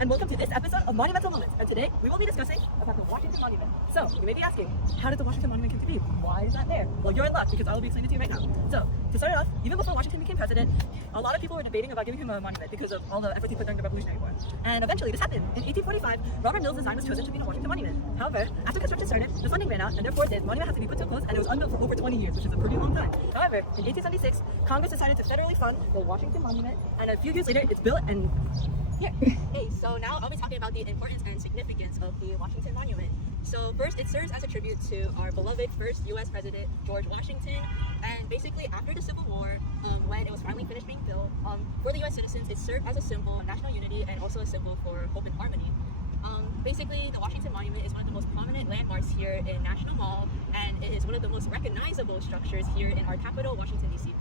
and welcome to this episode of Monumental Moments. And today we will be discussing about the Washington Monument. So you may be asking, how did the Washington Monument come to be? Why is that there? Well, you're in luck because I will be explaining it to you right now. So to start off, even before Washington became president, a lot of people were debating about giving him a monument because of all the efforts he put during the Revolutionary War. And eventually this happened. In 1845, Robert Mills' design was chosen to be the Washington Monument. However, after construction started, the funding ran out, and therefore the monument had to be put to a close, and it was unbuilt for over 20 years, which is a pretty long time. However, in 1876, Congress decided to federally fund the Washington Monument, and a few years later, it's built and here. Hey, so now I'll be talking about the importance and significance of the Washington Monument. So first, it serves as a tribute to our beloved first U.S. President, George Washington. And basically, after the Civil War, when it was finally finished being built, for the U.S. citizens, it served as a symbol of national unity and also a symbol for hope and harmony. Basically, the Washington Monument is one of the most prominent landmarks here in National Mall, and it is one of the most recognizable structures here in our capital, Washington, D.C.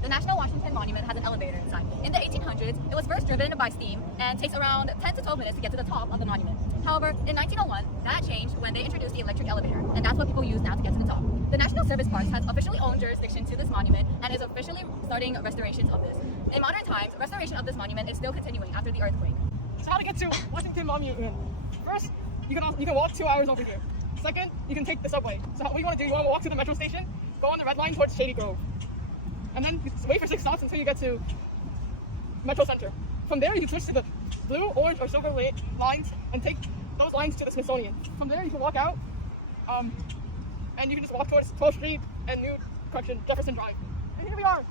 The National Washington Monument has an elevator inside. In the 1800s, it was first driven by steam and takes around 10 to 12 minutes to get to the top of the monument. However, in 1901, that changed when they introduced the electric elevator, and that's what people use now to get to the top. The National Service Parks has officially owned jurisdiction to this monument and is officially starting restorations of this. In modern times, restoration of this monument is still continuing after the earthquake. So how to get to Washington Monument? First, you can walk 2 hours over here. Second, you can take the subway. So what you want to do, you want to walk to the metro station, go on the red line towards Shady Grove. And then wait for 6 stops until you get to Metro Center. From there, you can switch to the blue, orange, or silver lines and take those lines to the Smithsonian. From there, you can walk out, and you can just walk towards 12th Street and Jefferson Drive. And here we are.